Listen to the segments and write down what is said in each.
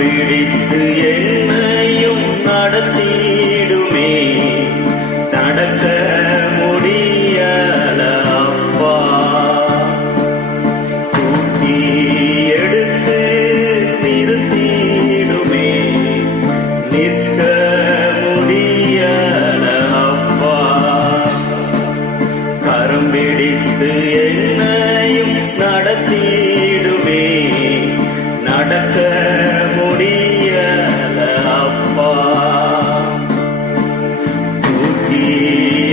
பிடித்து என்னையும் நடத்திடுமே, நடக்க முடியல அப்பா. தூக்கி எடுத்து நிறுத்திடுமே, நிற்க முடியல அப்பா. கரம் பிடித்து என்னையும் நடத்திடுமே, நடக்க முடியல அப்பா. தூக்கி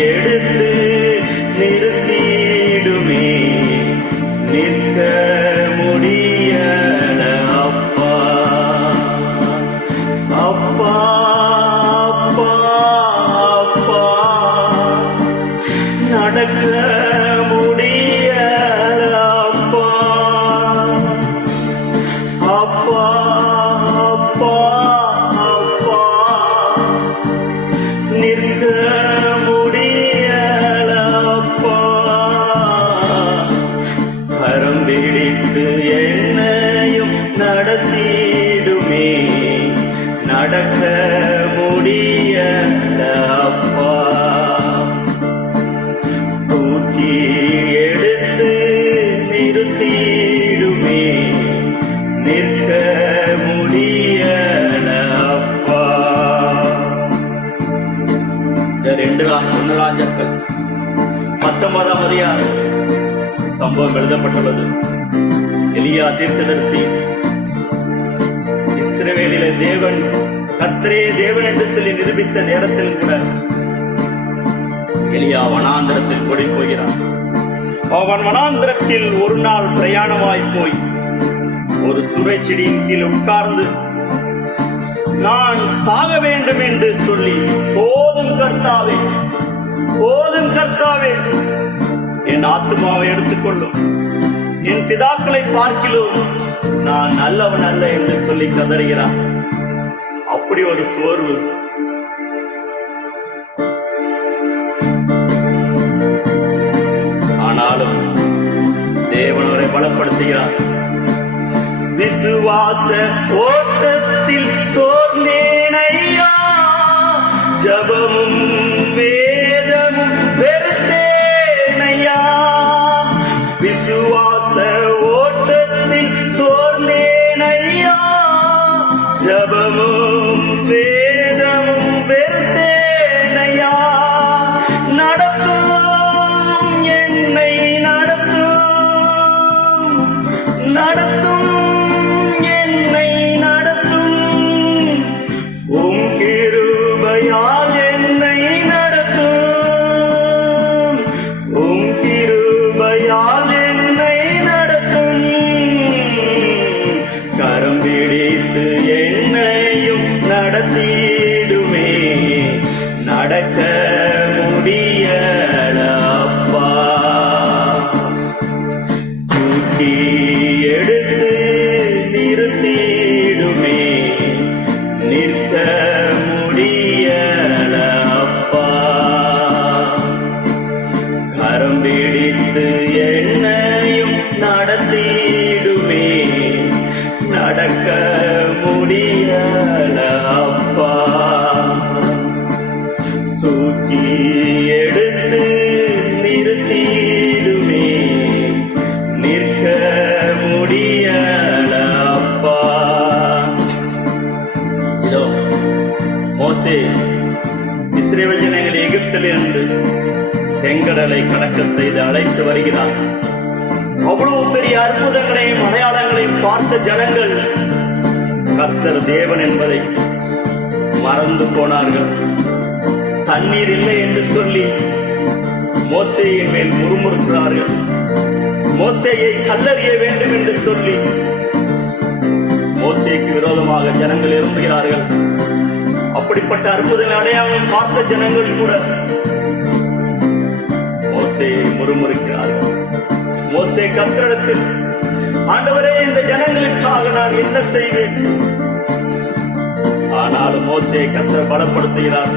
எடுத்து நிறுத்திடுமே, நிற்க முடியல அப்பா. அப்பா அப்பா அப்பா, நடக்க முடியல அப்பா. அப்பா அப்பா அப்பா, நிற்க முடியல அப்பா. கரம் பிடித்து என்னையும் நடத்திடுமே, நடக்க முடியல அப்பா. தூக்கி எடுத்து நிறுத்திடுமே, நிற்க முடியல அப்பா. இந்த 2 ராஜாக்கள் 19ஆம் அதிகாரம் சம்பவம் எழுதப்பட்டுள்ளது. எலியா தீர்க்கதரிசி இஸ்ரவேலிலே தேவன் கர்த்தரே தேவன் என்று சொல்லி நிரூபித்த நேரத்தில் கூட எலியா வனாந்திரத்தில் ஓடி போகிறான். அவன் வனாந்திரத்தில் ஒரு நாள் பிரயாணமாய் போய் ஒரு சுரை செடியின் கீழ் உட்கார்ந்து நான் சாக வேண்டும் என்று சொல்லி, போதும் கர்த்தாவே, போதும் கர்த்தாவே, என் ஆத்துமாவை எடுத்துக்கொள்ளும், என் பிதாக்களை பார்க்கிலும் நான் நல்லவன் அல்ல என்று சொல்லி கதறுகிறான். அப்படி ஒரு சோர்வு. ஆனாலும் தேவன் அவரை பலப்படுத்துகிறார். விசுவாச ஓட்டத்தில் சோர்ந்தேனையா, ஜபமும் வேதமும் வெறுத்தேனையா. விசுவாச ஓட்டத்தில் சோர்ந்தேனையா, ஜபமும் வேதமும் வெறுத்தேனையா. நடத்தும் என்னை நடத்தும், நடத்தும் என்னை நடத்தும், உம் கிருபையால் என்னை நடத்தும், உம் கிருபையால் என்னை நடத்தும். கரம் பிடித்து என்னையும் நடத்திடுமே, நடக்க முடியல அப்பா. தூக்கி எடுத்து நிறுத்திடுமே, நிற்க முடியல அப்பா. கரம் பிடித்து என்னையும் நடத்திடுமே, நடக்க முடியல அப்பா. தூக்கி எடுத்து நிறுத்திடுமே, நிற்க முடியல அப்பா. இதோ மோசே இஸ்ரவேல் ஜனங்களை எகிப்திலிருந்து செங்கடலை கடக்க செய்து அழைத்து வருகிறார். அவ்வளவு பெரிய அற்புதங்களையும் அடையாளங்களையும் பார்த்த ஜனங்கள் கர்த்தர் தேவன் என்பதை மறந்து போனார்கள். தண்ணீர் இல்லை என்று சொல்லி மோசேயின் மேல் முறுமுறுக்கிறார்கள். மோசேயை கல்லறிய வேண்டும் என்று சொல்லி மோசேக்கு விரோதமாக ஜனங்கள் எழும்புகிறார்கள். அப்படிப்பட்ட அற்புத அடையாளம் பார்த்த ஜனங்கள் கூட மோசேயை முறுமுறுக்கிறார்கள். மோசே கர்த்தரிடத்தில், ஆண்டவரே, இந்த ஜனங்களுக்காக நான் என்ன செய்வேன்? ஆனாலும் மோசே கர்த்தர் பலப்படுத்துகிறார்.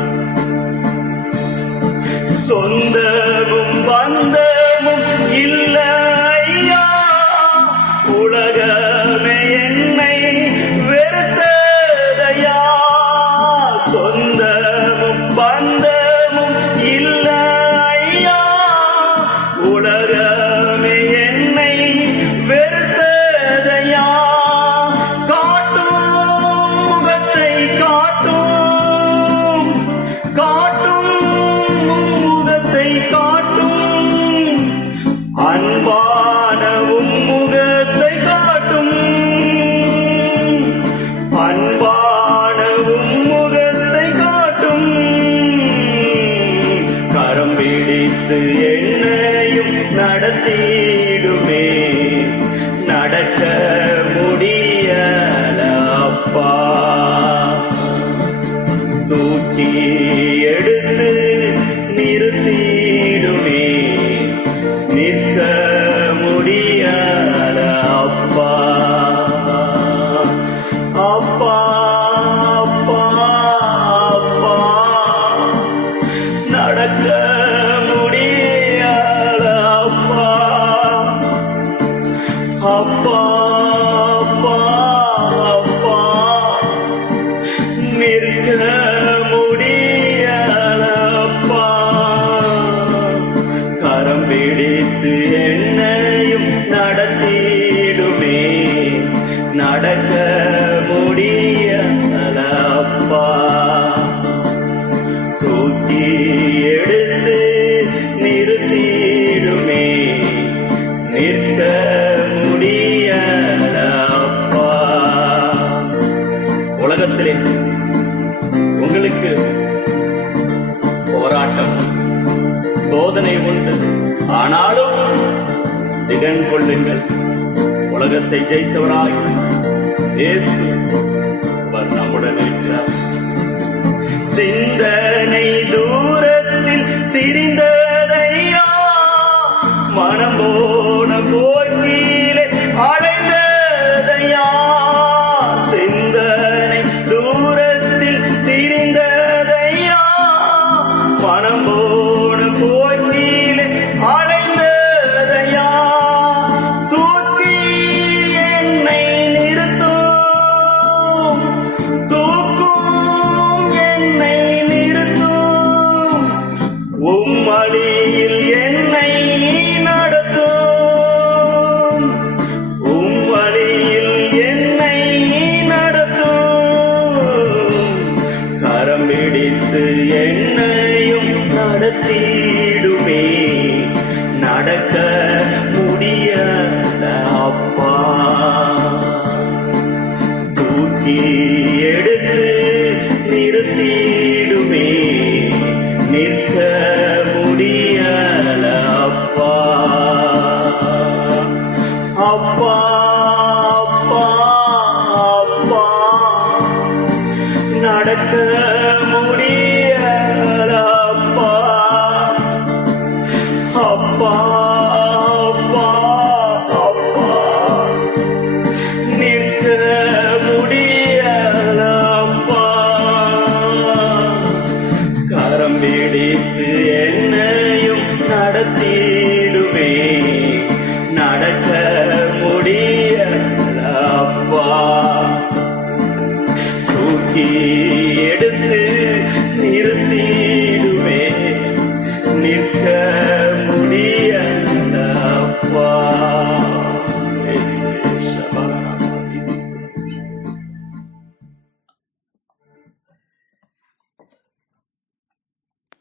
சொந்தமும் பந்தமும் இல்லையா, உலகமே என்னை வெறுத்த மரணத்தை ஜெயித்தவராய் இயேசு அவர் நம்முடன் இருக்கிறார். சிந்தனை தூரத்தில் திரிந்ததையா, மனம் போன போக்கிலே அலைந்ததையா. சிந்தனை தூரத்தில் திரிந்ததையா, மனம் போன போக்கிலே அலைந்ததையா. தூக்கி என்னை நிறுத்தும், தூக்கும் என்னை நிறுத்தும், உம்மடியில் என்னை நடத்தும், உம்மடியில் என்னை நடத்தும். கரம் பிடித்து